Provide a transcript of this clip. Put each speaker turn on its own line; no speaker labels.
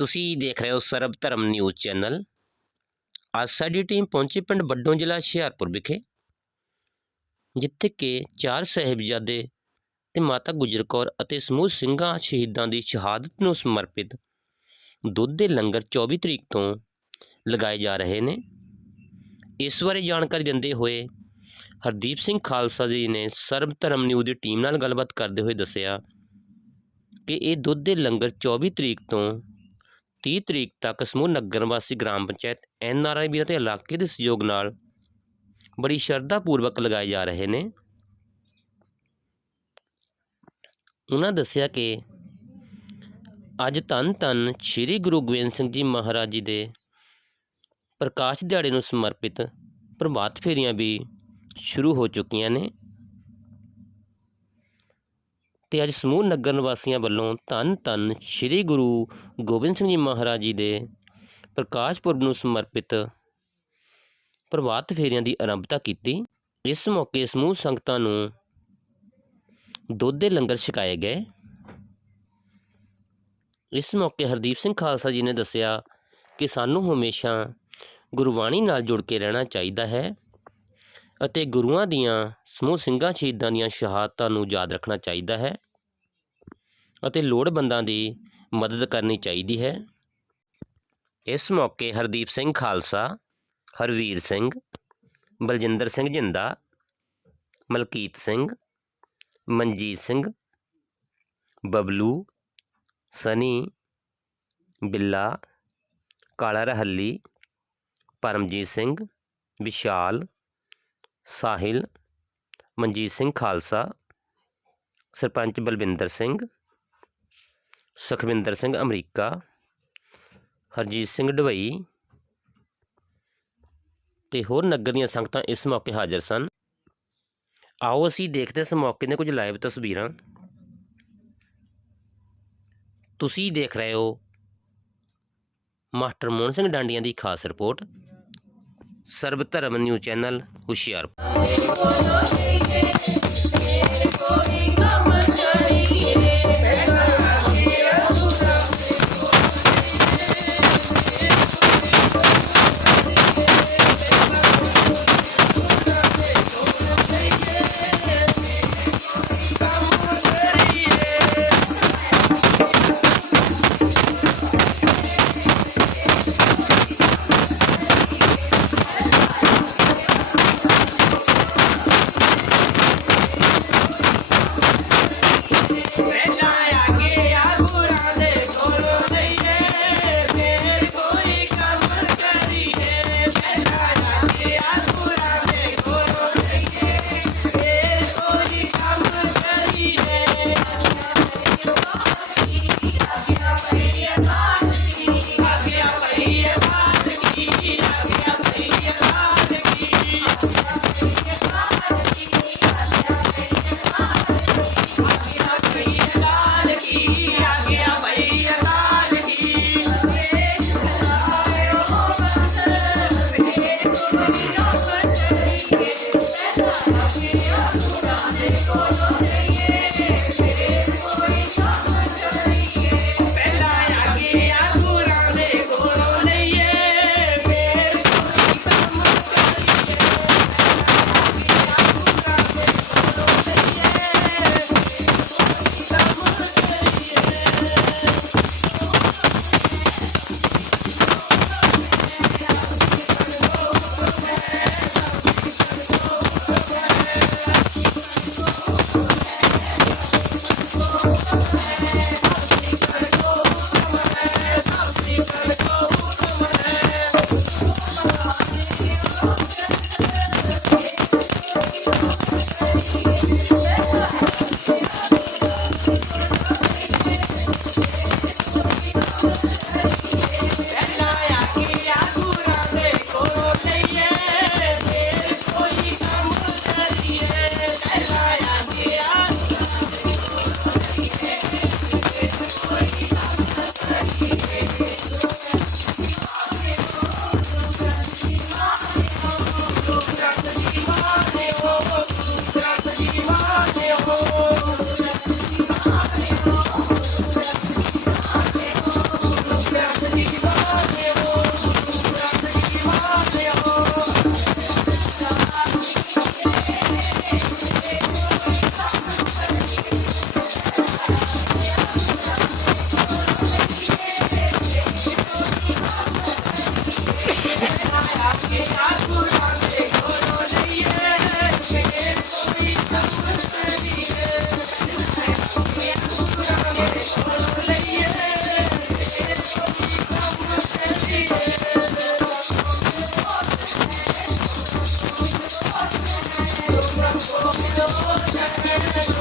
ਤੁਸੀਂ ਦੇਖ ਰਹੇ ਹੋ ਸਰਬ ਧਰਮ ਨਿਊਜ਼ ਚੈਨਲ। ਅੱਜ ਸਾਡੀ ਟੀਮ ਪਹੁੰਚੀ ਪਿੰਡ ਵੱਡੋਂ ਜ਼ਿਲ੍ਹਾ ਹੁਸ਼ਿਆਰਪੁਰ ਵਿਖੇ, ਜਿੱਥੇ ਕਿ ਚਾਰ ਸਾਹਿਬਜ਼ਾਦੇ ਤੇ ਮਾਤਾ ਗੁਜਰ ਕੌਰ ਅਤੇ ਸਮੂਹ ਸਿੰਘਾਂ ਸ਼ਹੀਦਾਂ ਦੀ ਸ਼ਹਾਦਤ ਨੂੰ ਸਮਰਪਿਤ ਦੁੱਧ ਦੇ ਲੰਗਰ 24 ਤਰੀਕ ਤੋਂ ਲਗਾਏ ਜਾ ਰਹੇ ਨੇ। ਇਸ ਬਾਰੇ ਜਾਣਕਾਰੀ ਦਿੰਦੇ ਹੋਏ ਹਰਦੀਪ ਸਿੰਘ ਖਾਲਸਾ ਜੀ ਨੇ ਸਰਬ ਧਰਮ ਨਿਊਜ਼ ਦੀ ਟੀਮ ਨਾਲ ਗੱਲਬਾਤ ਕਰਦੇ ਹੋਏ ਦੱਸਿਆ ਕਿ ਇਹ ਦੁੱਧ ਦੇ ਲੰਗਰ 24 ਤਰੀਕ ਤੋਂ 30 ਤਰੀਕ ਤੱਕ ਸਮੂਹ ਨਗਰ ਵਾਸੀ ਗ੍ਰਾਮ ਪੰਚਾਇਤ ਐਨ ਆਰ ਆਈ ਵੀਰਾਂ ਤੇ ਇਲਾਕੇ ਦੇ ਸਹਿਯੋਗ ਨਾਲ ਬੜੀ ਸ਼ਰਧਾ ਪੂਰਵਕ ਲਗਾਏ ਜਾ ਰਹੇ ਨੇ। ਉਹਨਾਂ ਦੱਸਿਆ ਕਿ ਅੱਜ ਧੰਨ ਧੰਨ ਸ੍ਰੀ ਗੁਰੂ ਗੋਬਿੰਦ ਸਿੰਘ ਜੀ ਮਹਾਰਾਜ ਜੀ ਦੇ ਪ੍ਰਕਾਸ਼ ਦਿਹਾੜੇ ਨੂੰ ਸਮਰਪਿਤ ਪ੍ਰਭਾਤ ਫੇਰੀਆਂ ਵੀ ਸ਼ੁਰੂ ਹੋ ਚੁੱਕੀਆਂ ਨੇ। ਤੇ ਅੱਜ ਸਮੂਹ ਨਗਰ ਨਿਵਾਸੀਆਂ ਵੱਲੋਂ ਧੰਨ ਧੰਨ ਸ੍ਰੀ ਗੁਰੂ ਗੋਬਿੰਦ ਸਿੰਘ ਜੀ ਮਹਾਰਾਜ ਜੀ ਦੇ ਪ੍ਰਕਾਸ਼ ਪੁਰਬ ਨੂੰ ਸਮਰਪਿਤ ਪ੍ਰਭਾਤ ਫੇਰੀਆਂ ਦੀ ਆਰੰਭਤਾ ਕੀਤੀ। ਇਸ ਮੌਕੇ ਸਮੂਹ ਸੰਗਤਾਂ ਨੂੰ ਦੁੱਧ ਦੇ ਲੰਗਰ ਛਕਾਏ ਗਏ। ਇਸ ਮੌਕੇ ਹਰਦੀਪ ਸਿੰਘ ਖਾਲਸਾ ਜੀ ਨੇ ਦੱਸਿਆ ਕਿ ਸਾਨੂੰ ਹਮੇਸ਼ਾ ਗੁਰਬਾਣੀ ਨਾਲ ਜੁੜ ਕੇ ਰਹਿਣਾ ਚਾਹੀਦਾ ਹੈ। ਅਤੇ ਗੁਰੂਆਂ ਦੀਆਂ ਸਮੂਹ ਸਿੰਘਾਂ ਸ਼ਹੀਦਾਂ ਦੀਆਂ ਸ਼ਹਾਦਤਾਂ ਨੂੰ ਯਾਦ ਰੱਖਣਾ ਚਾਹੀਦਾ ਹੈ ਅਤੇ ਲੋੜਵੰਦਾਂ ਦੀ ਮਦਦ ਕਰਨੀ ਚਾਹੀਦੀ ਹੈ। ਇਸ ਮੌਕੇ ਹਰਦੀਪ ਸਿੰਘ ਖਾਲਸਾ, ਹਰਵੀਰ ਸਿੰਘ, ਬਲਜਿੰਦਰ ਸਿੰਘ ਜਿੰਦਾ, ਮਲਕੀਤ ਸਿੰਘ, ਮਨਜੀਤ ਸਿੰਘ, ਬਬਲੂ, ਸਨੀ, ਬਿੱਲਾ, ਕਾਲਾ ਰਹੱਲੀ, ਪਰਮਜੀਤ ਸਿੰਘ, ਵਿਸ਼ਾਲ ਸਾਹਿਲ, ਮਨਜੀਤ ਸਿੰਘ ਖਾਲਸਾ, ਸਰਪੰਚ ਬਲਵਿੰਦਰ ਸਿੰਘ, ਸੁਖਵਿੰਦਰ ਸਿੰਘ ਅਮਰੀਕਾ, ਹਰਜੀਤ ਸਿੰਘ ਢਵਈ ਤੇ ਹੋਰ ਨਗਰ ਦੀਆਂ ਸੰਗਤਾਂ ਇਸ ਮੌਕੇ ਹਾਜ਼ਰ ਸਨ। ਆਓ ਅਸੀਂ ਦੇਖਦੇ ਇਸ ਮੌਕੇ ਦੀਆਂ ਕੁਝ ਲਾਈਵ ਤਸਵੀਰਾਂ। ਤੁਸੀਂ ਦੇਖ ਰਹੇ ਹੋ ਮਾਸਟਰ ਮੋਹਨ ਸਿੰਘ ਡਾਂਡੀਆਂ ਦੀ ਖਾਸ report. Sarab Dharam news channel Hoshiarpur. Thank you.